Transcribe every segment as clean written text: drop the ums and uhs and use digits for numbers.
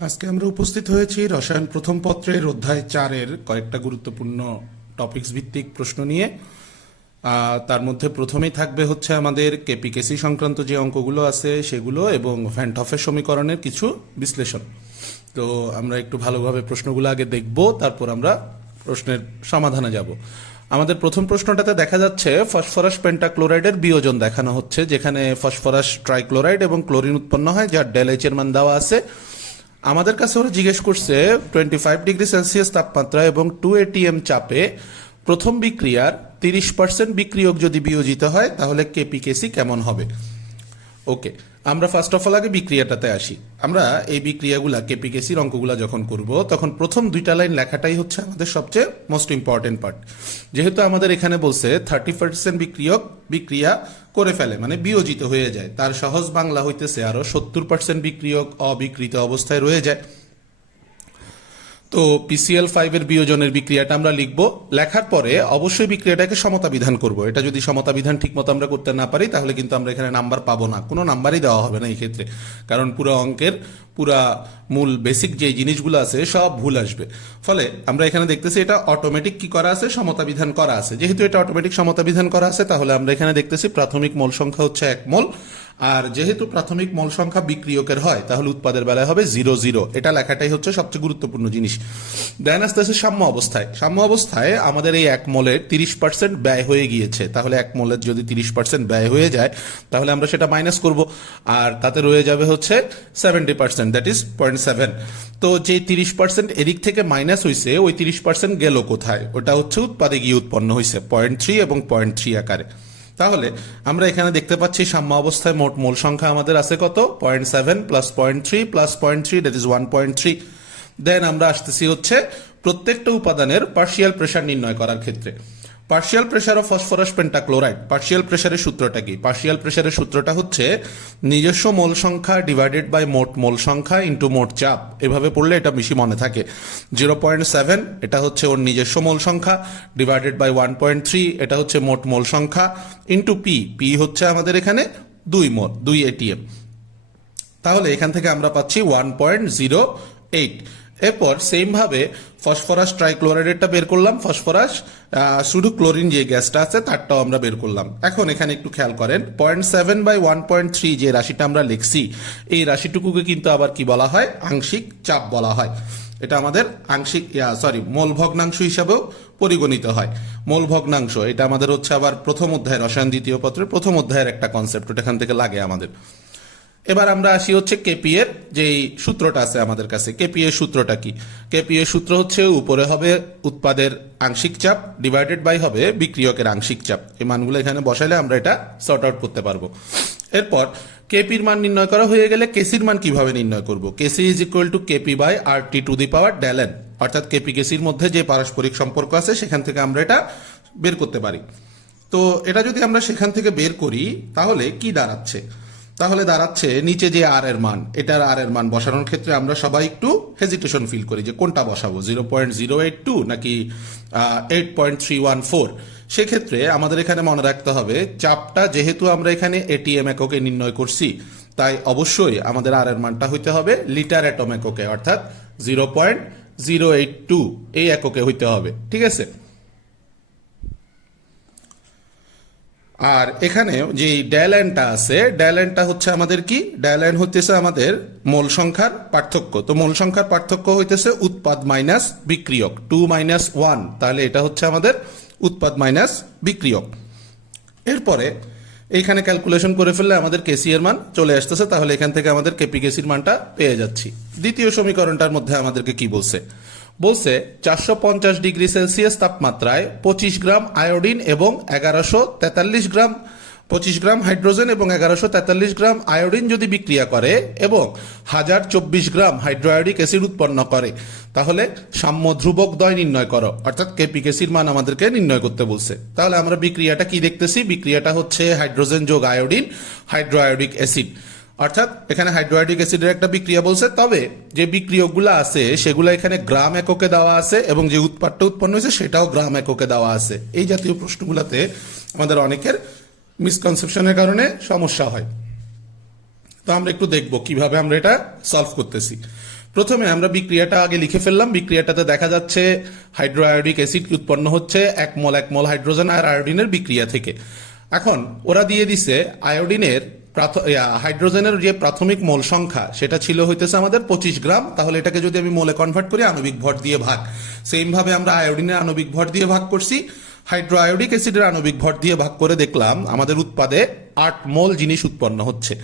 আজকে আমরা উপস্থিত হয়েছি রসায়ন প্রথম পত্রের অধ্যায় 4-এর কয়েকটা গুরুত্বপূর্ণ টপিকস ভিত্তিক প্রশ্ন নিয়ে। তার মধ্যে প্রথমেই থাকবে হচ্ছে আমাদের কেপিকেসি সংক্রান্ত যে অঙ্কগুলো আছে সেগুলো এবং ভ্যান হফের সমীকরণের কিছু বিশ্লেষণ। তো আমরা একটু ভালোভাবে প্রশ্নগুলো আগে দেখব, তারপর আমরা প্রশ্নের সমাধানে যাব। আমাদের প্রথম প্রশ্নটাতে দেখা যাচ্ছে ফসফরাস পেন্টাক্লোরাইডের বিয়োজন দেখানো হচ্ছে, যেখানে ফসফরাস ট্রাইক্লোরাইড এবং ক্লোরিন উৎপন্ন হয়, যার ডেল এইচ এর মান দেওয়া আছে। আমাদের কাছে ওরা জিজ্ঞেস করছে 25 ডিগ্রি সেলসিয়াস তাপমাত্রা এবং 2 ATM চাপে প্রথম বিক্রিয়ার 30% বিক্রিয়ক যদি বিয়োজিত হয় তাহলে কেপিকেসি কেমন হবে। ওকে, আমরা ফার্স্ট অফ অল আগে বিক্রিয়াটাতে আসি। আমরা এই বিক্রিয়াগুলা কেপিকেসির অঙ্কগুলা যখন করব তখন প্রথম দুইটা লাইন লেখাটাই হচ্ছে আমাদের সবচেয়ে মোস্ট ইম্পর্টেন্ট পার্ট। যেহেতু আমাদের এখানে বলছে 30% বিক্রিয়ক বিক্রিয়া করে ফেলে, মানে বিয়োজিত হয়ে যায়, তার সহজ বাংলা হইতেছে আরো 70% বিক্রিয়ক অবিকৃত অবস্থায় রয়ে যায়। তো PCl5 এর বিয়োজনের বিক্রিয়াটা আমরা লিখব। লেখার পরে অবশ্যই বিক্রিয়াটাকে সমতা বিধান করব। এটা যদি সমতা বিধান ঠিক মতো আমরা করতে না পারি তাহলে কিন্তু আমরা এখানে নাম্বার পাবো না, কোনো নাম্বারই দেওয়া হবে না এই ক্ষেত্রে, কারণ পুরো অঙ্কের পুরা মূল বেসিক যে জিনিসগুলো আছে সব ভুল আসবে। ফলে আমরা এখানে দেখতেছি এটা অটোমেটিক কি করা আছে, সমতা বিধান করা আছে। যেহেতু এটা অটোমেটিক সমতা বিধান করা আছে তাহলে আমরা এখানে দেখতেছি প্রাথমিক মোল সংখ্যা হচ্ছে 1 মোল, আর যেহেতু প্রাথমিক মোল সংখ্যা বিক্রিয়কের হয় তাহলে উৎপাদের বেলায় হবে 0 0। এটা লেখাটাই হচ্ছে সবচেয়ে গুরুত্বপূর্ণ জিনিস। দেন আস্তে আস্তে সাম্য অবস্থায়, সাম্য অবস্থায় আমাদের এই 1 মোলের 30% ব্যয় হয়ে গিয়েছে। তাহলে 1 মোলের যদি 30% ব্যয় হয়ে যায় তাহলে আমরা সেটা মাইনাস করব, আর তাতে রয়ে যাবে হচ্ছে 70%, দ্যাট ইজ 0.7। তো যে 30% এদিক থেকে মাইনাস হয়েছে ওই 30% গেল কোথায়, ওটা হচ্ছে উৎপাদে গিয়ে উৎপন্ন হয়েছে 0.3 এবং 0.3 আকারে। তাহলে আমরা এখানে দেখতে পাচ্ছি সাম্য অবস্থায় মোট মোল সংখ্যা আমাদের আছে কত, 0.7 প্লাস 0.3 প্লাস 0.3, দ্যাট ইজ 1.3। দেন আমরা আসতেছি হচ্ছে প্রত্যেকটা উপাদানের পার্শিয়াল প্রেসার নির্ণয় করার ক্ষেত্রে। Partial pressure of phosphorus pentachloride, partial প্রেসারের সূত্রটা কি? পার্শিয়াল প্রেসারের সূত্রটা হচ্ছে নিজস্ব মোল সংখ্যা ডিভাইডেড বাই মোট মোল সংখ্যা ইন্টু মোট চাপ। এভাবে পড়লে এটা বেশি মনে থাকে। 0.7 এটা হচ্ছে ওর নিজস্ব মোল সংখ্যা, ডিভাইডেড বাই 1.3 এটা হচ্ছে মোট মোল সংখ্যা, ইন্টু পি, পি হচ্ছে আমাদের এখানে 2 মোল, 2 ATM। তাহলে এখান থেকে আমরা পাচ্ছি 1.08। এরপর সেম ভাবে ফসফরাস ট্রাইক্লোরাইডেরটা বের করলাম, ফসফরাস শুধু ক্লোরিন যে গ্যাসটা আছে তারটাও আমরা বের করলাম। এখন এখানে একটু খেয়াল করেন 0.7 বাই 1.3 যে রাশিটা আমরা লিখছি এই রাশিটুকুকে কিন্তু আবার কি বলা হয়, আংশিক চাপ বলা হয়। এটা আমাদের আংশিক মোল ভগ্নাংশ হিসাবেও পরিগণিত হয়। মোল ভগ্নাংশ এটা আমাদের হচ্ছে আবার প্রথম অধ্যায়ের রসায়ন দ্বিতীয় পত্রের প্রথম অধ্যায়ের একটা কনসেপ্ট, ওটা এখান থেকে লাগে আমাদের। এবার আমরা আসি হচ্ছে কেপি এর যেই সূত্রটা আছে আমাদের কাছে। কেপি এর সূত্রটা কি? কেপি এর সূত্র হচ্ছে উপরে হবে উৎপাদের আংশিক চাপ ডিভাইডেড বাই হবে বিক্রিয়কের আংশিক চাপ। এই মানগুলো এখানে বসাইলে আমরা এটা সর্ট আউট করতে পারবো। এরপর কেপির মান নির্ণয় করা হয়ে গেলে কেসির মান কিভাবে নির্ণয় করব? K C is equal to K P by RT to the power delta n, অর্থাৎ কেপি কেসির মধ্যে যে পারস্পরিক সম্পর্ক আছে সেখান থেকে আমরা এটা বের করতে পারি। তো এটা যদি আমরা সেখান থেকে বের করি তাহলে কি দাঁড়াচ্ছে? তাহলে দাঁড়াচ্ছে নিচে যে আর এর মান, এটার আর এর মান বসানোর ক্ষেত্রে আমরা সবাই একটু হেজিটেশন ফিল করি যে কোনটা বসাবো, 0.082 নাকি 8.314। সেক্ষেত্রে আমাদের এখানে মনে রাখতে হবে চাপটা যেহেতু আমরা এখানে ATM এককে নির্ণয় করছি তাই অবশ্যই আমাদের আর এর মানটা হইতে হবে লিটার অ্যাটম এককে, অর্থাৎ 0.082 এই এককে হইতে হবে। ঠিক আছে। আর এখানে যে ডেল এনটা আছে, ডেল এনটা হচ্ছে আমাদের কি, ডেল এন হইতেছে আমাদের মোল সংখ্যার পার্থক্য। তো মোল সংখ্যার পার্থক্য হইতেছে উৎপাদ মাইনাস বিক্রিয়ক, 2 মাইনাস 1, তাহলে এটা হচ্ছে আমাদের উৎপাদ মাইনাস বিক্রিয়ক। এরপরে এইখানে ক্যালকুলেশন করে ফেললে আমাদের কেসি এর মান চলে আসতেছে, তাহলে এখান থেকে আমাদের কেপি কেসির মানটা পেয়ে যাচ্ছি। দ্বিতীয় সমীকরণটার মধ্যে আমাদেরকে কি বলছে? বলছে 450 ডিগ্রি সেলসিয়াস তাপমাত্রায় 25 গ্রাম আয়োডিন এবং 1143 গ্রাম 25 গ্রাম হাইড্রোজেন এবং 1143 গ্রাম আয়োডিন যদি বিক্রিয়া করে এবং 1024 গ্রাম হাইড্রোআয়োডিক অ্যাসিড উৎপন্ন করে তাহলে সাম্য ধ্রুবক দ্বয় নির্ণয় করো, অর্থাৎ কেপি কেসির মান আমাদেরকে নির্ণয় করতে বলছে। তাহলে আমরা বিক্রিয়াটা কি দেখতেছি? বিক্রিয়াটা হচ্ছে হাইড্রোজেন যোগ আয়োডিন হাইড্রোআয়োডিক অ্যাসিড, অর্থাৎ এখানে হাইড্রোআয়োডিক অ্যাসিডের একটা বিক্রিয়া বলছে। তবে যে বিক্রিয়কগুলো আছে সেগুলো এখানে গ্রাম এককে দেওয়া আছে এবং যে উৎপাদটা উৎপন্ন হয়েছে সেটাও গ্রাম এককে দেওয়া আছে। এই জাতীয় প্রশ্নগুলোতে আমাদের অনেকের মিসকনসেপশনের কারণে সমস্যা হয়। তো আমরা একটু দেখব কিভাবে আমরা এটা সলভ করতেছি। প্রথমে আমরা বিক্রিয়াটা আগে লিখে ফেললাম। বিক্রিয়াটাতে দেখা যাচ্ছে হাইড্রোআয়োডিক অ্যাসিড কি উৎপন্ন হচ্ছে 1 মোল হাইড্রোজেন আর আয়োডিনের বিক্রিয়া থেকে। এখন ওরা দিয়ে দিছে আয়োডিনের হাইড্রোজেনের যে প্রাথমিক মোল সংখ্যা সেটা ছিল হইতেছে আমাদের 25 গ্রাম। তাহলে এটাকে যদি আমি মোলে কনভার্ট করি আণবিক ভর দিয়ে ভাগ, সেম ভাবে আমরা আয়োডিনের আণবিক ভর দিয়ে ভাগ করছি, হাইড্রোআয়োডিক অ্যাসিডের আণবিক ভর দিয়ে ভাগ করে দেখলাম আমাদের উৎপাদে 8 মোল জিনিস উৎপন্ন হচ্ছে।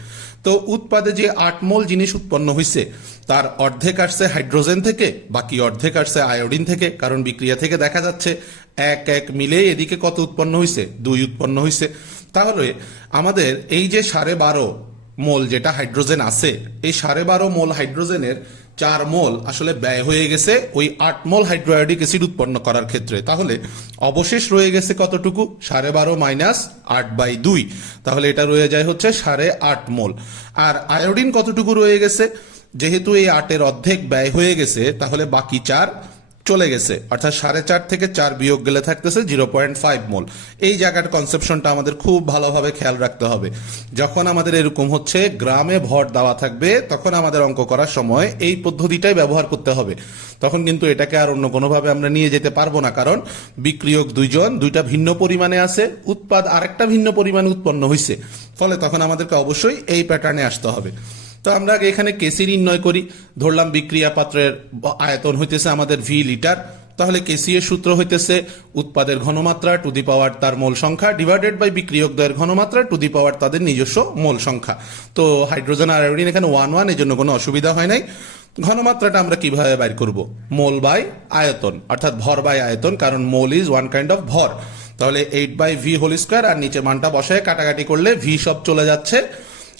তো উৎপাদে যে 8 মোল জিনিস উৎপন্ন হয়েছে তার অর্ধেক আসছে হাইড্রোজেন থেকে, বাকি অর্ধেক আসছে আয়োডিন থেকে। কারণ বিক্রিয়া থেকে দেখা যাচ্ছে 1 মিলে এদিকে কত উৎপন্ন হয়েছে, 2 উৎপন্ন হয়েছে। তাহলে আমাদের এই যে 12.5 মোল যেটা হাইড্রোজেন আছে, এই 12.5 মোল হাইড্রোজেনের 4 মোল আসলে ব্যয় হয়ে গেছে ওই 8 মোল হাইড্রোআয়োডিক অ্যাসিড উৎপন্ন করার ক্ষেত্রে। তাহলে অবশেষ রয়ে গেছে কতটুকু, 12.5 মাইনাস 8/2, তাহলে এটা রয়ে যায় হচ্ছে 8.5 মোল। আর আয়োডিন কতটুকু রয়ে গেছে, যেহেতু এই 8-এর অর্ধেক ব্যয় হয়ে গেছে তাহলে বাকি 4 চলে গেছে, অর্থাৎ 4.5 থেকে 4 বিয়োগ গেলে থাকতেছে 0.5 মোল। এই জায়গার কনসেপশনটা আমাদের খুব ভালোভাবে খেয়াল রাখতে হবে। যখন আমাদের এরকম হচ্ছে গ্রামে ভর দেওয়া থাকবে তখন আমাদের অঙ্ক করার সময় এই পদ্ধতিটাই ব্যবহার করতে হবে। তখন কিন্তু এটাকে আর অন্য কোনোভাবে আমরা নিয়ে যেতে পারবো না, কারণ বিক্রিয়ক দুইটা ভিন্ন পরিমাণে আছে, উৎপাদ আরেকটা ভিন্ন পরিমাণে উৎপন্ন হয়েছে, ফলে তখন আমাদেরকে অবশ্যই এই প্যাটার্নে আসতে হবে। তো আমরা আগে এখানে কেসি নির্ণয় করি। ধরলাম বিক্রিয়া পাত্রের আয়তন হইতেছে আমাদের ভি লিটার, তাহলে কেসি এর সূত্র হইতেছে উৎপাদের ঘনমাত্রা টু দি পাওয়ার তার মোল সংখ্যা ডিভাইডেড বাই বিক্রিয়ক দ্বয়ের ঘনমাত্রা টু দি পাওয়ার তাদের নিজস্ব মোল সংখ্যা। তো হাইড্রোজেন আর আয়োডিন এখানে 1 এই জন্য কোনো অসুবিধা হয় নাই। ঘনমাত্রাটা আমরা কিভাবে বাইর করব, মোল বাই আয়তন, অর্থাৎ ভর বাই আয়তন, কারণ মোল ইজ ওয়ান কাইন্ড অফ ভর। তাহলে 8/v² আর নিচে মানটা বসায় কাটাকাটি করলে ভি সব চলে যাচ্ছে,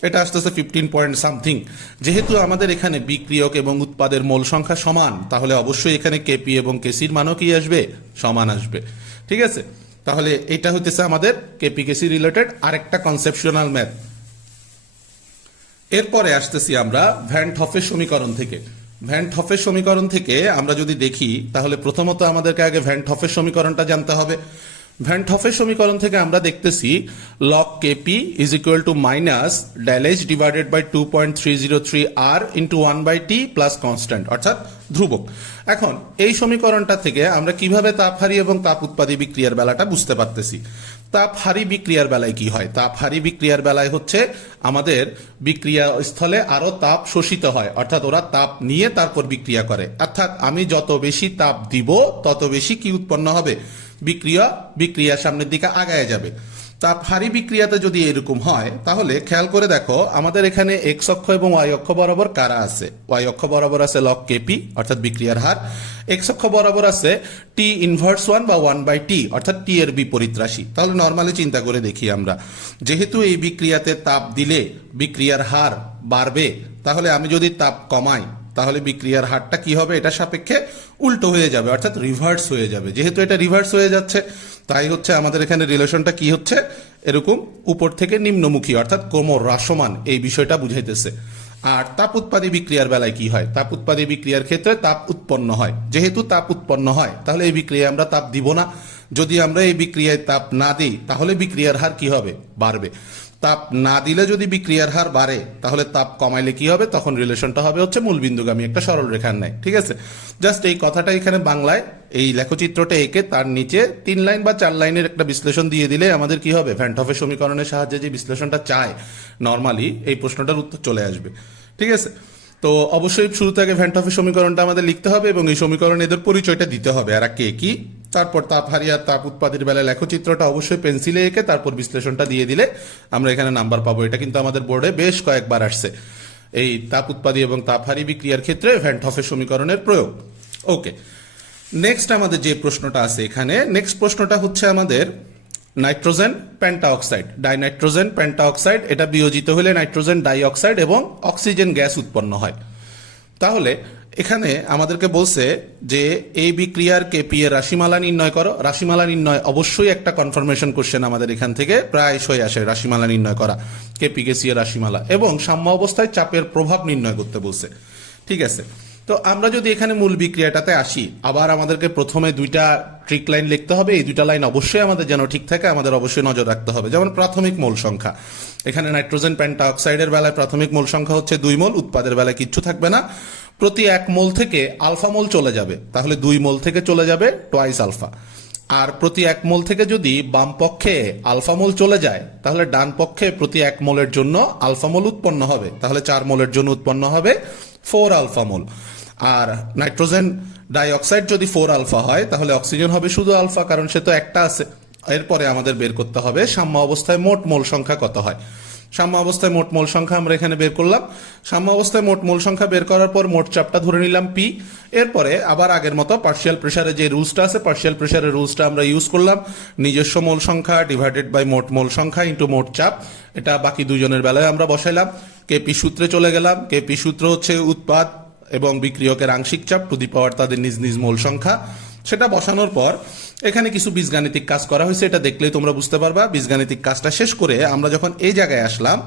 এটা আসতেছে 15 পয়েন্ট সামথিং। যেহেতু আমাদের এখানে বিক্রিয়ক এবং উৎপাদের মোল সংখ্যা সমান, তাহলে অবশ্যই এখানে কেপি এবং কেসির মানও কি আসবে, সমান আসবে। ঠিক আছে, তাহলে এটা হইতেছে আমাদের কেপি কেসি রিলেটেড আরেকটা কনসেপচুয়াল ম্যাথ। এরপরে আসতেছি আমরা ভ্যান হফের সমীকরণ থেকে। ভ্যান হফের সমীকরণ থেকে আমরা যদি দেখি তাহলে প্রথমত আমাদেরকে আগে ভ্যান হফের সমীকরণটা জানতে হবে। ভ্যান হফের সমীকরণ থেকে আমরা দেখতেছি log KP is equal to minus del H divided by 2.303 R into 1/t plus constant, অর্থাৎ ধ্রুবক। এখন এই সমীকরণটা থেকে আমরা কিভাবে তাপহারী এবং তাপ উৎপাদী বিক্রিয়ার বেলাটা বুঝতে পারতেছি। তাপহারী বিক্রিয়ার বেলায় কি হয়, তাপহারী বিক্রিয়ার বেলায় হচ্ছে আমাদের বিক্রিয়া স্থলে আরো তাপ শোষিত হয়, অর্থাৎ ওরা তাপ নিয়ে তারপর বিক্রিয়া করে। অর্থাৎ আমি যত বেশি তাপ দিব তত বেশি কি উৎপন্ন হবে, বিক্রিয়ার সামনের দিকে আগায় যাবে। তাপহারী বিক্রিয়াতে যদি এরকম হয় তাহলে খেয়াল করে দেখো আমাদের এখানে এক্স অক্ষ এবং ওয়াই অক্ষ বরাবর কারা আছে। ওয়াই অক্ষ বরাবর আছে লগ কেপি অর্থাৎ বিক্রিয়ার হার, এক্স অক্ষ বরাবর আছে টি ইনভার্স 1 বা 1/t অর্থাৎ টি এর বিপরীত রাশি। তাহলে নর্মালি চিন্তা করে দেখি আমরা, যেহেতু এই বিক্রিয়াতে তাপ দিলে বিক্রিয়ার হার বাড়বে, তাহলে আমি যদি তাপ কমাই তাহলে বিক্রিয়ার হারটা কি হবে, এটা সাপেক্ষে উল্টো হয়ে যাবে, অর্থাৎ রিভার্স হয়ে যাবে। যেহেতু এটা রিভার্স হয়ে যাচ্ছে তাই হচ্ছে আমাদের এখানে রিলেশনটা কি হচ্ছে, এরকম উপর থেকে নিম্নমুখী অর্থাৎ ক্রমহ্রাসমান এই বিষয়টা বুঝাইতেছে। আর তাপ উৎপাদী বিক্রিয়ার বেলায় কি হয়, তাপ উৎপাদী বিক্রিয়ার ক্ষেত্রে তাপ উৎপন্ন হয়। যেহেতু তাপ উৎপন্ন হয় তাহলে এই বিক্রিয়ায় আমরা তাপ দিব না। যদি আমরা এই বিক্রিয়ায় তাপ না দিই তাহলে বিক্রিয়ার হার কি হবে, বাড়বে। তাপ না দিলে যদি বিক্রিয়ার হার বাড়ে তাহলে তাপ কমাইলে কি হবে, তখন রিলেশনটা হবে হচ্ছে মূলবিন্দুগামী একটা সরল রেখার ন্যায়। ঠিক আছে, জাস্ট এই কথাটা এখানে বাংলায় এই লেখচিত্রটা এঁকে তার নিচে 3 লাইন বা 4 লাইনের একটা বিশ্লেষণ দিয়ে দিলে আমাদের কি হবে, ভ্যান হফের সমীকরণের সাহায্যে যে বিশ্লেষণটা চায় নর্মালি এই প্রশ্নটার উত্তর চলে আসবে। ঠিক আছে, তো অবশ্যই শুরু থেকে ভ্যান হফের সমীকরণটা আমাদের লিখতে হবে এবং এই সমীকরণ এদের পরিচয়টা দিতে হবে আর কে কি। তারপর তাপহারী আর তাপ উৎপাদের বেলায় লেখচিত্রটা অবশ্যই পেন্সিলে এঁকে তারপর বিশ্লেষণটা দিয়ে দিলে আমরা এখানে নাম্বার পাবো। এটা কিন্তু আমাদের বোর্ডে বেশ কয়েকবার আসছে, এই তাপ উৎপাদী এবং তাপহারী বিক্রিয়ার ক্ষেত্রে ভ্যান হফের সমীকরণের প্রয়োগ। ওকে, নেক্সট আমাদের যে প্রশ্নটা আছে এখানে, নেক্সট প্রশ্নটা হচ্ছে আমাদের নাইট্রোজেন পেন্টাঅক্সাইড, ডাইনাইট্রোজেন পেন্টাঅক্সাইড, এটা বিয়োজিত হলে নাইট্রোজেন ডাইঅক্সাইড এবং অক্সিজেন গ্যাস উৎপন্ন হয়। তাহলে এখানে আমাদেরকে বলছে যে এই বিক্রিয়ার কেপি এর রাশিমালা নির্ণয় করো। রাশিমালা নির্ণয় অবশ্যই একটা কনফার্মেশন কোশ্চেন আমাদের এখান থেকে প্রায়শই আসে, রাশিমালা নির্ণয় করা, কেপি কেসি এর রাশিমালা, এবং সাম্য অবস্থায় চাপের প্রভাব নির্ণয় করতে বলছে। ঠিক আছে, তো আমরা যদি এখানে মূল বিক্রিয়াটাতে আসি, আবার আমাদেরকে প্রথমে 2টা ট্রিক লাইন লিখতে হবে। এই 2টা লাইন অবশ্যই আমাদের যেন ঠিক থাকে আমাদের অবশ্যই নজর রাখতে হবে। যেমন প্রাথমিক মোল সংখ্যা, এখানে নাইট্রোজেন পেন্টাঅক্সাইডের বেলায় প্রাথমিক মোল সংখ্যা হচ্ছে 2 মোল, উৎপাদের বেলায় কিচ্ছু থাকবে না। প্রতি 1 মোল থেকে আলফা মোল চলে যাবে, তাহলে 2 মোল থেকে চলে যাবে টোয়াইস আলফা। আর প্রতি 1 মোল থেকে যদি বাম পক্ষে আলফা মোল চলে যায়, তাহলে ডান পক্ষে প্রতি 1 মোলের জন্য আলফা মোল উৎপন্ন হবে, তাহলে 4 মোলের জন্য উৎপন্ন হবে 4 আলফা মোল। আর নাইট্রোজেন ডাইঅক্সাইড যদি 4 আলফা হয়, তাহলে অক্সিজেন হবে শুধু আলফা, কারণ সে তো একটা আছে। এরপরে আমাদের বের করতে হবে সাম্য অবস্থায় মোট মোল সংখ্যা কত হয়। সাম্য অবস্থায় মোট মোল সংখ্যা আমরা এখানে বের করলাম। সাম্য অবস্থায় মোট মোল সংখ্যা বের করার পর মোট চাপটা ধরে নিলাম পি। এরপরে আবার আগের মতো পার্শিয়াল প্রেসারে যে রুলসটা আছে, পার্শিয়াল প্রেসারের রুলসটা আমরা ইউজ করলাম। নিজস্ব মোল সংখ্যা ডিভাইডেড বাই মোট মোল সংখ্যা ইন্টু মোট চাপ, এটা বাকি দুজনের বেলায় আমরা বসাইলাম। কেপি সূত্রে চলে গেলাম। কেপি সূত্র হচ্ছে উৎপাদ এবং বিক্রিয়কের আংশিক চাপ টু দি পাওয়ার তাদের নিজ নিজ মোল সংখ্যা। সেটা বসানোর পর এখানে কিছু বীজগাণিতিক কাজ করা হয়েছে, এটা দেখলেই তোমরা বুঝতে পারবা। বীজগাণিতিক কাজটা শেষ করে আমরা যখন এই জায়গায় আসলাম,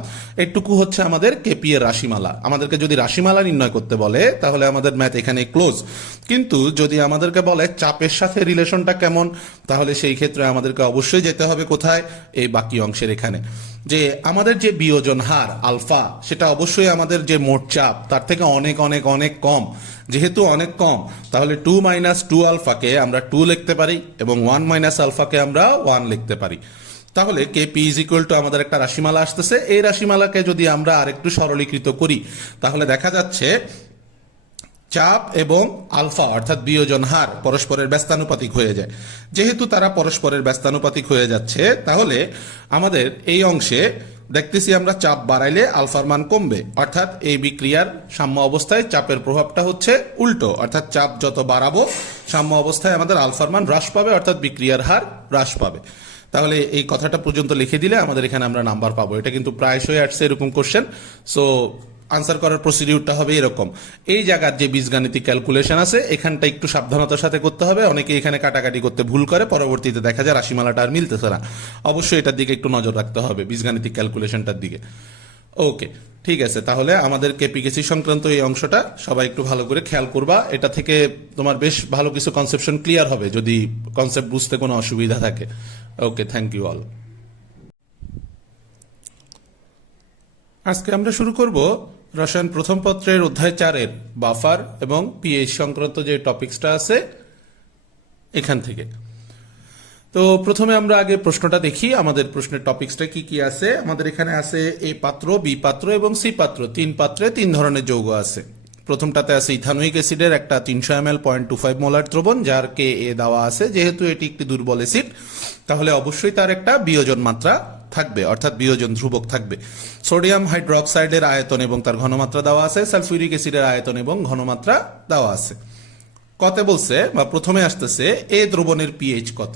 এটুকু হচ্ছে আমাদের কেপি এর রাশিমালা। আমাদেরকে যদি রাশিমালা নির্ণয় করতে বলে, তাহলে আমাদের ম্যাথ এখানে ক্লোজ। কিন্তু যদি আমাদেরকে বলে চাপের সাথে রিলেশনটা কেমন, তাহলে সেই ক্ষেত্রে আমাদেরকে অবশ্যই যেতে হবে কোথায়, এই বাকি অংশের এখানে। যে আমাদের যে বিয়োজন হার আলফা, সেটা অবশ্যই আমাদের যে মোট চাপ তার থেকে অনেক অনেক অনেক কম। যেহেতু অনেক কম, তাহলে 2 মাইনাস 2 আলফাকে আমরা 2 লিখতে পারি এবং 1 মাইনাস আলফাকে আমরা 1 লিখতে পারি। তাহলে কেপি ইজ ইকুয়াল টু আমাদের একটা রাশিমালা আসতেছে। এই রাশিমালাকে যদি আমরা আরেকটু সরলীকৃত করি, তাহলে দেখা যাচ্ছে চাপ এবং আলফা অর্থাৎ বিয়োজন হার পরস্পরের ব্যস্তানুপাতিক হয়ে যায়। যেহেতু তারা পরস্পরের ব্যস্তানুপাতিক হয়ে যাচ্ছে, তাহলে আমাদের এই অংশে দেখতেছি আমরা চাপ বাড়াইলে আলফার মান কমবে, অর্থাৎ এই বিক্রিয়ার সাম্য অবস্থায় চাপের প্রভাবটা হচ্ছে উল্টো, অর্থাৎ চাপ যত বাড়াবো সাম্য অবস্থায় আমাদের আলফার মান হ্রাস পাবে, অর্থাৎ বিক্রিয়ার হার হ্রাস পাবে। তাহলে এই কথাটা পর্যন্ত লিখে দিলে আমাদের এখানে আমরা নাম্বার পাবো। এটা কিন্তু প্রায়শই আসছে এরকম কোশ্চেন। সো আনসার করার প্রসিডিউরটা হবে এরকম। এই জায়গার যে বীজগাণিতিক ক্যালকুলেশন আছে, এখানটা একটু সাবধানতার সাথে করতে হবে। অনেকে এখানে কাটাকাটি করতে ভুল করে, পরবর্তীতে দেখা যায় রাশিমালাটা আর মিলতেছে না। অবশ্যই এটার দিকে একটু নজর রাখতে হবে, বীজগাণিতিক ক্যালকুলেশনটার দিকে। ওকে, ঠিক আছে। তাহলে আমাদের কেপিকেসি সংক্রান্ত এই অংশটা সবাই একটু ভালো করে খেয়াল করবা। এটা থেকে তোমার বেশ ভালো কিছু কনসেপশন ক্লিয়ার হবে যদি কনসেপ্ট বুঝতে কোনো অসুবিধা থাকে। ওকে, থ্যাংক ইউ অল। আজকে আমরা শুরু করব রসায়ন প্রথম পত্রের অধ্যায় 4-এর বাফার এবং পিএইচ সংক্রান্ত যে টপিকসটা আছে এখান থেকে। তো প্রথমে আমরা আগে প্রশ্নটা দেখি, আমাদের প্রশ্নের টপিকসটা কি কি আছে। আমাদের এখানে আছে এ পাত্র, বি পাত্র এবং সি পাত্র, 3 পাত্রে 3 ধরনের যৌগ আছে। প্রথমটাতে আছে ইথানোয়িক অ্যাসিডের একটা 300 ml 0.25 মোলার দ্রবণ, যার কে এ দেওয়া আছে। যেহেতু এটি একটি দুর্বল অ্যাসিড, তাহলে অবশ্যই তার একটা বিয়োজন মাত্রা থাকবে, অর্থাৎ বিয়োজন ধ্রুবক থাকবে। সোডিয়াম হাইড্রোক্সাইডের আয়তন এবং তার ঘনমাত্রা দেওয়া আছে। সালফিউরিক অ্যাসিডের আয়তন এবং ঘনমাত্রা দেওয়া আছে। কত বলছে বা প্রথমে আসতেছে এ দ্রবণের পিএইচ কত,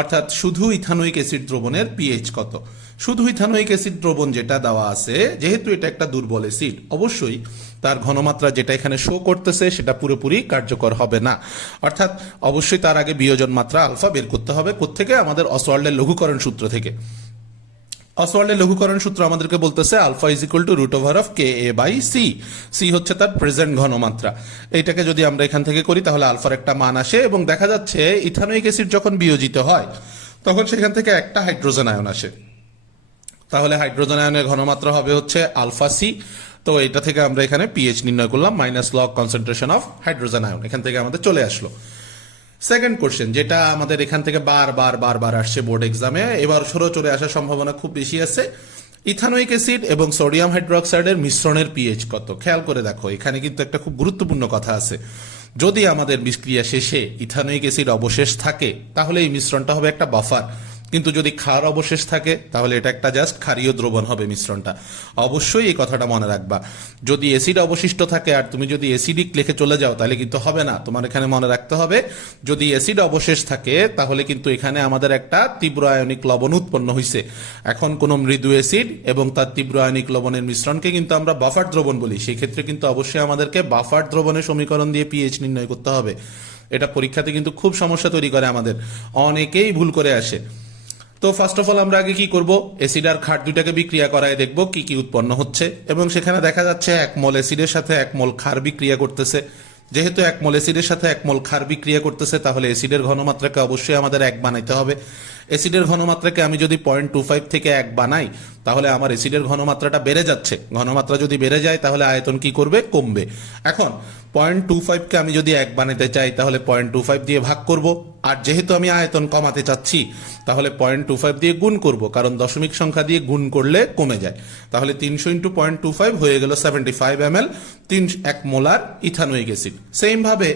অর্থাৎ শুধু ইথানোয়িক অ্যাসিড দ্রবণের পিএইচ কত। শুধু ইথানোয়িক অ্যাসিড দ্রবণ যেটা দেওয়া আছে, যেহেতু এটা একটা দুর্বল অ্যাসিড, অবশ্যই তার ঘনমাত্রা যেটা এখানে শো করতেছে সেটা পুরোপুরি কার্যকর হবে না। অর্থাৎ অবশ্যই তার আগে বিয়োজন মাত্রা আলফা বের করতে হবে। কোত্থেকে? আমাদের অসওয়াল্ডের লঘুকরণ সূত্র থেকে। অসওয়াল্ডের লঘুকরণ সূত্র আমাদেরকে বলতেছে alpha is equal to root over of K A by C. C হচ্ছে তার প্রেজেন্ট ঘনমাত্রা। এইটাকে যদি আমরা এখান থেকে করি, তাহলে আলফার একটা মান আসে এবং দেখা যাচ্ছে ইথানোয়িক অ্যাসিড যখন বিয়োজিত হয়, তখন সেখান থেকে একটা হাইড্রোজেন আয়ন আসে। তাহলে হাইড্রোজেন আয়নের ঘনমাত্রা হবে হচ্ছে আলফা সি। তো এটা থেকে আমরা এখানে পিএইচ নির্ণয় করলাম, minus log concentration of hydrogen ion, এখান থেকে আমাদের চলে আসলো। সেকেন্ড কোশ্চেন, যেটা আমাদের এখান থেকে বারবার আসছে বোর্ড এক্সামে, এবার চলে আসার সম্ভাবনা খুব বেশি আছে। ইথানোয়িক অ্যাসিড এবং সোডিয়াম হাইড্রোক্সাইডের মিশ্রণের পিএইচ কত। খেয়াল করে দেখো, এখানে কিন্তু একটা খুব গুরুত্বপূর্ণ কথা আছে। যদি আমাদের বিক্রিয়া শেষে ইথানোয়িক অ্যাসিড অবশেষ থাকে, তাহলে এই মিশ্রণটা হবে একটা বাফার। কিন্তু যদি ক্ষার অবশেষ থাকে, তাহলে এটা একটা জাস্ট ক্ষারীয় দ্রবণ হবে মিশ্রণটা। অবশ্যই এই কথাটা মনে রাখবা। যদি অ্যাসিড অবশিষ্ট থাকে আর তুমি যদি অ্যাসিডিক লিখে চলে যাও, তাহলে কিন্তু হবে না। তোমার এখানে মনে রাখতে হবে, যদি অ্যাসিড অবশেষ থাকে, তাহলে কিন্তু এখানে আমাদের একটা তীব্র আয়নিক লবণ উৎপন্ন হয়েছে। এখন কোনো মৃদু অ্যাসিড এবং তার তীব্র আয়নিক লবণের মিশ্রণকে কিন্তু আমরা বাফার দ্রবণ বলি। সেই ক্ষেত্রে কিন্তু অবশ্যই আমাদেরকে বাফার দ্রবণের সমীকরণ দিয়ে পিএইচ নির্ণয় করতে হবে। এটা পরীক্ষাতে কিন্তু খুব সমস্যা তৈরি করে আমাদের, অনেকেই ভুল করে আসে। তো ফার্স্ট অফ অল আমরা আগে কি করব, অ্যাসিড আর ক্ষার দুইটাকে বিক্রিয়া করায় দেখব কি কি উৎপন্ন হচ্ছে। এবং সেখানে দেখা যাচ্ছে 1 মোল অ্যাসিডের সাথে 1 মোল ক্ষার বিক্রিয়া করতেছে। যেহেতু 1 মোল অ্যাসিডের সাথে 1 মোল ক্ষার বিক্রিয়া করতেছে, তাহলে অ্যাসিডের ঘনমাত্রাকে অবশ্যই আমাদের 1 বানাইতে হবে। অ্যাসিডের ঘনমাত্রাকে আমি যদি 0.25 থেকে 1 বানাই তাহলে আমার অ্যাসিডের ঘনমাত্রাটা বেড়ে যাচ্ছে, ঘনমাত্রা যদি বেড়ে যায় তাহলে আয়তন কি করবে, কমবে। এখন 0.25 কে আমি যদি 1 বানাতে চাই তাহলে 0.25 দিয়ে ভাগ করব, আর যেহেতু আমি আয়তন কমাতে চাচ্ছি তাহলে 0.25 দিয়ে গুণ করব, কারণ দশমিক সংখ্যা দিয়ে গুণ করলে কমে যায়। তাহলে 300 × 0.25 হয়ে গেল 75 ml 1 molar ethanoic acid. Same ভাবে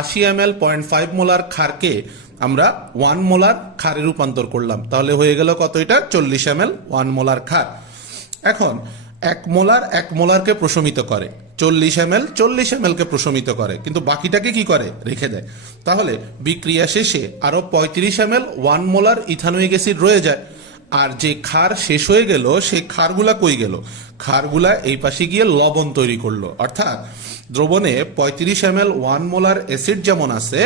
80 ml 0.5 মোলার ক্ষারকে আমরা 1 মোলার ক্ষারে রূপান্তর করলাম, তাহলে হয়ে গেল কত, এটা 40 ml 1 মোলার ক্ষার। এখন 1 মোলার 1 মোলারকে প্রশমিত করে, 40 ml 40 ml কে প্রশমিত করে, কিন্তু বাকিটাকে কি করে, রেখে দেয়। তাহলে বিক্রিয়া শেষে আরো 35 ml 1 মোলার ইথানোয়িক অ্যাসিড রয়ে যায়। আর যে ক্ষার শেষ হয়ে গেল সেই ক্ষারগুলা কই গেল, ক্ষারগুলা এই পাশে গিয়ে লবণ তৈরি করলো। অর্থাৎ দ্রবণে 35 ml 1 মোলার অ্যাসিড যেমন আছে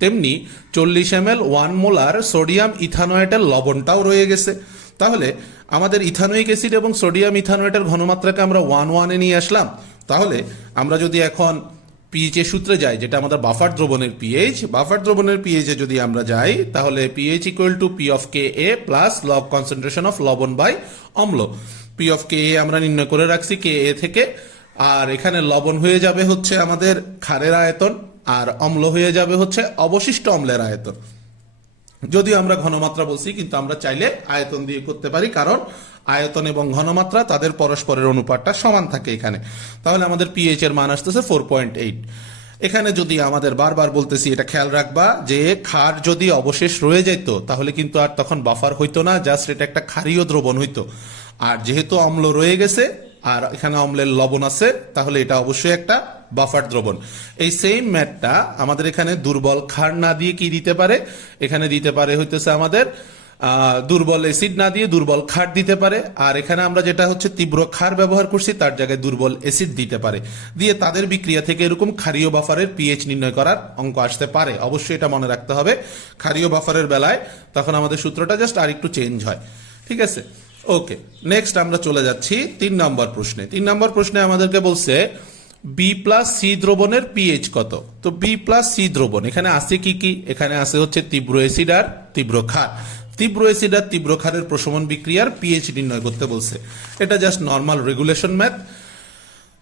তেমনি 40 ml 1 মোলার সোডিয়াম ইথানোয়েটের লবণটাও রয়ে গেছে। তাহলে আমাদের ইথানোয়িক অ্যাসিড এবং সোডিয়াম ইথানোয়েটের ঘনমাত্রাকে আমরা 1:1 নিয়ে আসলাম। তাহলে আমরা যদি এখন পিএইচ এর সূত্রে যাই, যেটা আমাদের বাফার দ্রবণের পিএইচ, বাফার দ্রবণের পিএইচ এ যদি আমরা যাই তাহলে pH equal to P of K A plus log concentration of লবণ বাই অম্ল। পি অফ কে এ আমরা নির্ণয় করে রাখছি কে এ থেকে, আর এখানে লবণ হয়ে যাবে হচ্ছে আমাদের ক্ষারের আয়তন, আর অম্ল হয়ে যাবে হচ্ছে অবশিষ্ট অম্লের আয়তন। যদিও আমরা ঘনমাত্রা বলছি, কিন্তু আমরা চাইলে আয়তন দিয়ে করতে পারি, কারণ আয়তন এবং ঘনমাত্রা তাদের পরস্পরের অনুপাতটা সমান থাকে এখানে। তাহলে আমাদের পিএইচ এর মান আসতেছে 4.8। এখানে যদি আমাদের বারবার বলতেছি, এটা খেয়াল রাখবা যে ক্ষার যদি অবশেষ রয়ে যেত তাহলে কিন্তু আর তখন বাফার হইতো না, জাস্ট এটা একটা ক্ষারীয় দ্রবণ হইতো। আর যেহেতু অম্ল রয়ে গেছে আর এখানে অম্লের লবণ আছে, তাহলে এটা অবশ্যই একটা বাফার দ্রবণ। এই সেম ম্যাথটা আমাদের এখানে দুর্বল ক্ষার না দিয়ে কি দিতে পারে, এখানে দিতে পারে হইতেছে আমাদের দুর্বল অ্যাসিড না দিয়ে দুর্বল ক্ষার দিতে পারে। আর এখানে আমরা যেটা হচ্ছে তীব্র ক্ষার ব্যবহার করছি তার জায়গায় দুর্বল অ্যাসিড দিতে পারে, দিয়ে তাদের বিক্রিয়া থেকে এরকম ক্ষারীয় বাফারের পিএইচ নির্ণয় করার অঙ্ক আসতে পারে। অবশ্যই এটা মনে রাখতে হবে, ক্ষারীয় বাফারের বেলায় তখন আমাদের সূত্রটা জাস্ট আর একটু চেঞ্জ হয়। ঠিক আছে, ওকে। নেক্সট আমরা চলে যাচ্ছি 3 নম্বর প্রশ্নে। 3 নম্বর প্রশ্নে আমাদেরকে বলছে বি প্লাস সি দ্রবণের পিএইচ কত। তো বি প্লাস সি দ্রবণ এখানে আছে কি কি, এখানে আছে হচ্ছে তীব্র অ্যাসিড আর তীব্র ক্ষার। তীব্র অ্যাসিড আর তীব্র ক্ষারের প্রশমন বিক্রিয়ার পিএইচ নির্ণয় করতে বলছে, এটা জাস্ট নর্মাল রেগুলেশন ম্যাথ।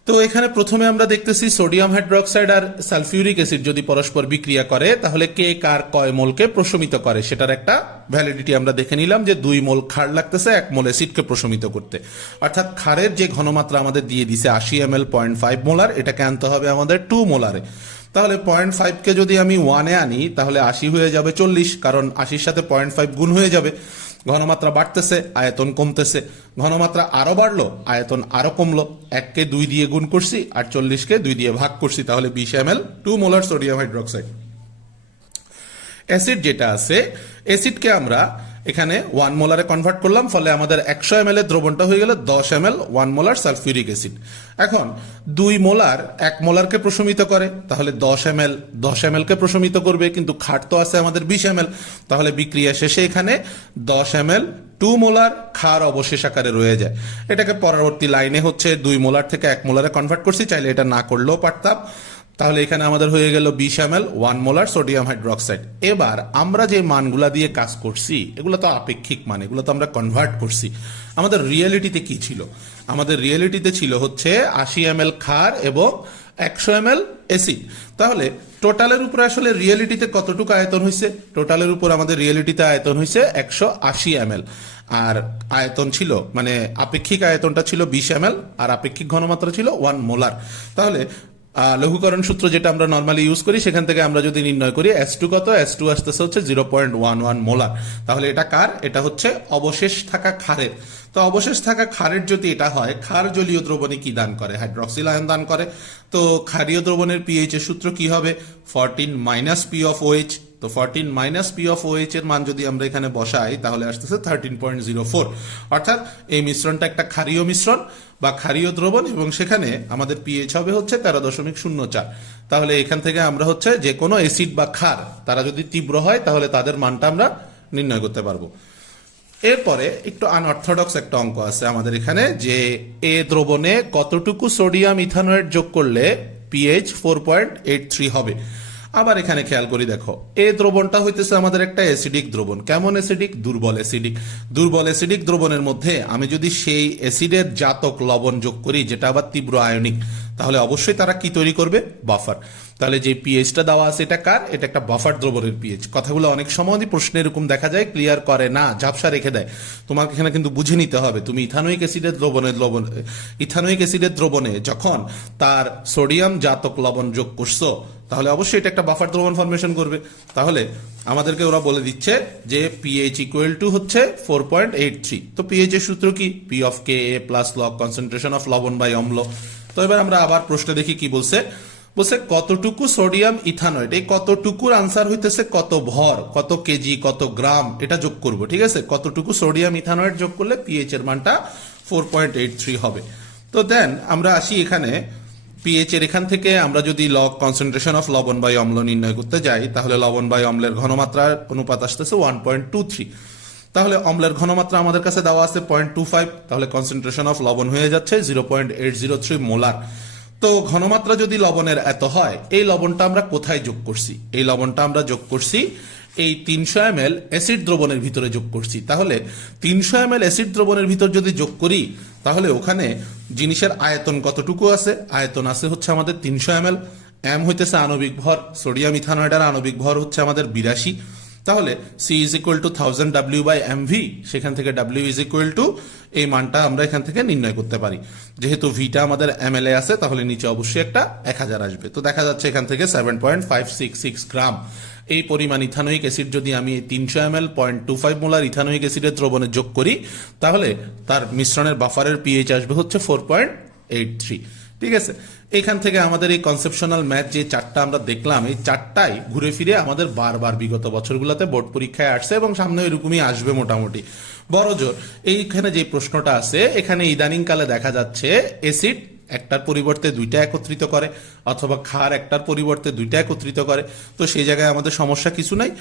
তো এখানে প্রথমে আমরা দেখতেছি সোডিয়াম হাইড্রোক্সাইড আর সালফিউরিক অ্যাসিড যদি পরস্পর বিক্রিয়া করে তাহলে কে কার কয় মোলকে প্রশমিত করে সেটার একটা ভ্যালিডিটি আমরা দেখে নিলাম, যে 2 মোল ক্ষার লাগতেছে 1 মোল অ্যাসিডকে প্রশমিত করতে। অর্থাৎ ক্ষারের যে ঘনমাত্রা আমাদের দিয়ে দিছে 80 ml 0.5 মোলার, এটাকে আনতে হবে আমাদের 2 মোলারে। তাহলে 0.5 কে যদি আমি 1-এ আনি তাহলে 80 হয়ে যাবে 40, কারণ 80-র সাথে 0.5 গুণ হয়ে যাবে। ঘনমাত্রা বাড়তেছে, আয়তন কমতেছে, ঘনমাত্রা আরো বাড়লো, আয়তন আরো কমলো। 1 কে 2 দিয়ে গুণ করছি আর 40 কে 2 দিয়ে ভাগ করছি, তাহলে 20 ml 2 molar sodium hydroxide. Acid যেটা আছে, অ্যাসিডকে আমরা এখানে 1 মোলারে কনভার্ট করলাম, ফলে আমাদের 100 ml এর দ্রবণটা হয়ে গেল 10 ml 1 মোলার সালফিউরিক অ্যাসিড। এখন 2 মোলার 1 মোলারকে প্রশমিত করে, তাহলে 10 ml কে প্রশমিত করবে, কিন্তু ক্ষার তো আছে আমাদের 20 ml। তাহলে বিক্রিয়া শেষে এখানে 10 ml 2 মোলার ক্ষার অবশেষ আকারে রয়ে যায়। এটাকে পরবর্তী লাইনে হচ্ছে 2 মোলার থেকে 1 মোলারে কনভার্ট করছি, চাইলে এটা না করলেও পারতাম। তাহলে এখানে আমাদের হয়ে গেল 20 ml 1 মোলার সোডিয়াম হাইড্রোক্সাইড। এবার আমরা যে মানগুলা দিয়ে কাজ করছি এগুলো তো আপেক্ষিক মান, এগুলো তো আমরা কনভার্ট করছি। আমাদের রিয়েলিটিতে কি ছিল, আমাদের রিয়েলিটিতে ছিল হচ্ছে 80 ml ক্ষার এবং 100 ml অ্যাসিড। তাহলে টোটালের উপরে আসলে রিয়েলিটিতে কতটুকু আয়তন হয়েছে, টোটালের উপর আমাদের রিয়েলিটিতে আয়তন হয়েছে 180 ml, আর আয়তন ছিল মানে আপেক্ষিক আয়তনটা ছিল 20 ml, আর আপেক্ষিক ঘনমাত্রা ছিল 1 মোলার। তাহলে লঘুকরণ সূত্র যেটা আমরা নর্মালি ইউজ করি সেখান থেকে আমরা যদি নির্ণয় করি S2 কত, S2 আসতেছে হচ্ছে 0.11 মোলার। তাহলে এটা কার, এটা হচ্ছে অবশেষ থাকা ক্ষারের। তো অবশেষ থাকা ক্ষারের যদি এটা হয়, ক্ষার জলীয় দ্রবণে কি দান করে, হাইড্রক্সিল আয়ন দান করে। তো ক্ষারীয় দ্রবণের পিএইচ এর সূত্র কি হবে, 14 মাইনাস পি অফ OH। তো 14 মাইনাস পি অফ OH এর মান যদি আমরা এখানে বসাই তাহলে আসতেছে 13.04। অর্থাৎ এই মিশ্রণটা একটা ক্ষারীয় মিশ্রণ বা ক্ষারীয় দ্রবণ, এবং সেখানে আমাদের পিএইচ হবে হচ্ছে 13.04। তাহলে এখান থেকে আমরা হচ্ছে যে কোনো অ্যাসিড বা ক্ষার তারা যদি তীব্র হয় তাহলে তাদের মানটা আমরা নির্ণয় করতে পারবো। এরপরে একটু আনঅর্থোডক্স একটা অঙ্ক আছে আমাদের এখানে, যে এ দ্রবণে কতটুকু সোডিয়াম ইথানোয়েট যোগ করলে পিএইচ 4.83 হবে। আবার এখানে খেয়াল করি, দেখো এ দ্রবণটা হইতেছে আমাদের একটা অ্যাসিডিক দ্রবণ। কেমন অ্যাসিডিক? দুর্বল অ্যাসিডিক। দুর্বল অ্যাসিডিক দ্রবণের মধ্যে আমি যদি সেই অ্যাসিডের জাতক লবণ যোগ করি, যেটা আবার তীব্র আয়নিক, তাহলে অবশ্যই তারা কি তৈরি করবে? বাফার। তাহলে যে পিএইচটা দেওয়া আছে এটা কার? এটা একটা বাফার দ্রবণের পিএইচ। কথাগুলো অনেক সময় প্রশ্নে এরকম দেখা যায়, ক্লিয়ার করে না, ঝাপসা রেখে দেয়। তোমাকে এখানে কিন্তু বুঝে নিতে হবে, তুমি ইথানোয়িক অ্যাসিডের দ্রবণে যখন তার সোডিয়াম জাতক লবণ যোগ করছো, তাহলে অবশ্যই এটা একটা বাফার দ্রবণ ফর্মেশন করবে। তাহলে আমাদেরকে ওরা বলে দিচ্ছে যে পিএইচ ইকুয়াল টু হচ্ছে 4.83। তো পিএইচ এর সূত্র কি? P of K A plus log concentration of লবণ বাই অম্ল। তো এবার আমরা আবার প্রশ্ন দেখি কি বলছে। বলছে কতটুকু সোডিয়াম ইথানয়েড, এই কতটুকুর আনসার হইতেছে কত ভর, কত কেজি, কত গ্রাম, এটা যোগ করব। ঠিক আছে, কতটুকু সোডিয়াম ইথানয়েড যোগ করলে পিএইচ এর মানটা 4.83 হবে। তো দেন আমরা আসি এখানে পিএইচ এর এখান থেকে আমরা যদি লগ কনসেন্ট্রেশন অফ লবণ বাই অম্ল নির্ণয় করতে যাই, তাহলে লবণ বাই অম্লের ঘনমাত্রার অনুপাত আসতেছে 1.23। তাহলে অম্লের ঘনমাত্রা আমাদের কাছে দেওয়া আছে 0.25, তাহলে কনসেন্ট্রেশন অফ লবণ হয়ে যাচ্ছে 0.803 মোলার। তো ঘনমাত্রা যদি লবণের এত হয়, এই লবণটা আমরা কোথায় যোগ করছি? এই লবণটা আমরা যোগ করছি এই 300 ml অ্যাসিড দ্রবণের ভিতরে যোগ করছি। তাহলে 300 ml অ্যাসিড দ্রবণের ভিতর যদি যোগ করি, তাহলে ওখানে জিনিসের আয়তন কতটুকু আছে? আয়তন আছে হচ্ছে আমাদের 300 ml। এম হইতেছে আণবিক ভর, সোডিয়াম ইথানয়েডের আণবিক ভর হচ্ছে আমাদের 82। তাহলে C is equal to 1000 W by M V, সেখান থেকে ডাব্লিউ ইজ ইকুয়াল টু এই মানটা আমরা এখান থেকে নির্ণয় করতে পারি। যেহেতু ভিটা আমাদের এম এল এ আছে, তাহলে নিচে অবশ্যই একটা 1000 আসবে। তো দেখা যাচ্ছে এখান থেকে 7.566 গ্রাম এই পরিমাণ ইথানোয়িক অ্যাসিড যদি আমি 300 ml 0.25 মোলার ইথানোয়িক অ্যাসিডের দ্রবণে যোগ করি, তাহলে তার মিশ্রণের বাফারের পিএইচ আসবে হচ্ছে 4.83। ঠিক আছে, এখান থেকে আমাদের এই কনসেপশনাল ম্যাথ যে চারটা আমরা দেখলাম, এই চারটাই ঘুরে ফিরে আমাদের বারবার বিগত বছরগুলোতে বোর্ড পরীক্ষায় আসছে এবং সামনে এরকমই আসবে মোটামুটি বড় জোর। এইখানে যে প্রশ্নটা আছে, এখানে ইদানিং কালে দেখা যাচ্ছে অ্যাসিড একটার পরিবর্তে দুইটা একত্রিত করে, অথবা ক্ষার একটার পরিবর্তে দুইটা একত্রিত করে। তো সেই জায়গায় আমাদের সমস্যা কিছু নাই।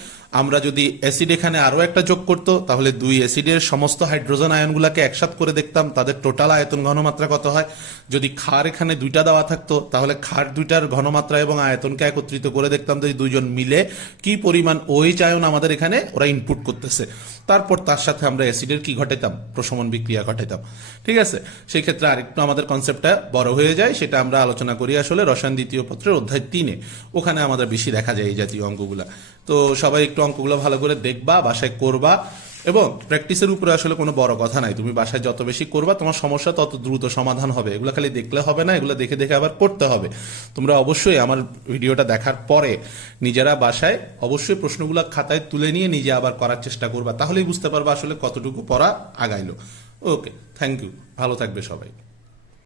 আমরা যদি অ্যাসিড এখানে আরো একটা যোগ করতো, তাহলে দুই অ্যাসিডের সমস্ত হাইড্রোজেন আয়নগুলোকে একসাথ করে দেখতাম তাদের টোটাল আয়তন ঘনমাত্রা কত হয়। যদি ক্ষার এখানে দুইটা দেওয়া থাকতো, তাহলে ক্ষার দুইটার ঘনমাত্রা এবং আয়তনকে একত্রিত করে দেখতাম যে দুইজন মিলে কি পরিমাণ OH আয়ন আমাদের এখানে ওরা ইনপুট করতেছে। তারপর তার সাথে আমরা অ্যাসিডের কি ঘটাইতাম? প্রশমন বিক্রিয়া ঘটাইতাম। ঠিক আছে, সেই ক্ষেত্রে আরেকটু আমাদের কনসেপ্টটা বড় হয়ে যায়, সেটা আমরা আলোচনা করি আসলে রসায়ন দ্বিতীয় পত্রের অধ্যায় 3-এ। ওখানে আমাদের বেশি দেখা যায় এই জাতীয় অঙ্কগুলা। তো সবাই একটু অঙ্কগুলো ভালো করে দেখবা, বাসায় করবা, এবং প্র্যাকটিসের উপরে আসলে কোনো বড় কথা নাই। তুমি বাসায় যত বেশি করবা, তোমার সমস্যা তত দ্রুত সমাধান হবে। এগুলো খালি দেখলে হবে না, এগুলো দেখে দেখে আবার করতে হবে। তোমরা অবশ্যই আমার ভিডিওটা দেখার পরে নিজেরা বাসায় অবশ্যই প্রশ্নগুলো খাতায় তুলে নিয়ে নিজে আবার করার চেষ্টা করবা, তাহলেই বুঝতে পারবা আসলে কতটুকু পড়া আগাইলো। ওকে, থ্যাংক ইউ, ভালো থাকবে সবাই।